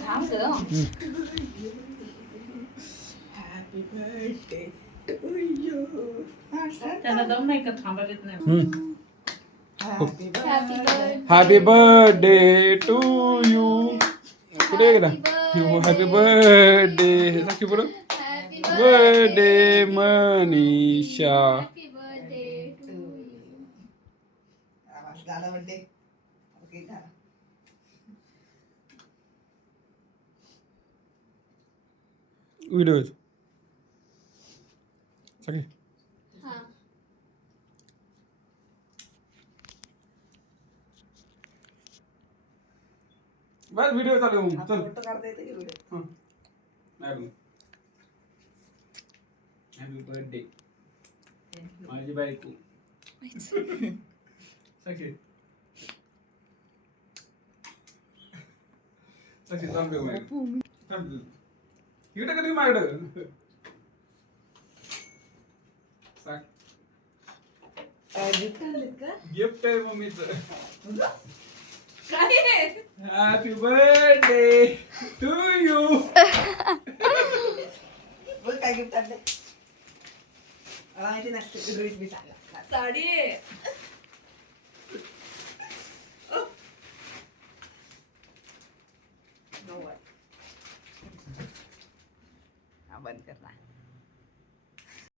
थांब ग. Happy birthday to you. त्यांना दम नाही का थांबायला येत नाही. Happy Happy birthday. Happy birthday to you. कुठे गेला हॅपी बर्थडे साक्षी पुढं. Happy birthday Manisha. Happy birthday to you. आवाज झाला बर्थडे. ओके झाला. व्हिडिओ सगळे हा. बस व्हिडिओ चालू आहे. चल फोटो काढता येते की व्हिडिओ? हॅपी बर्थडे माझी बायको साक्षी. साक्षी चालू इकडे कधी माझ्याकडं गिफ्ट आणलेत का? गिफ्ट आहे मम्मीचं. काय आहे? Happy birthday to you. बोल काय गिफ्ट आणले? मला माहिती नसते रोहित मी सांगा. साडी आहे.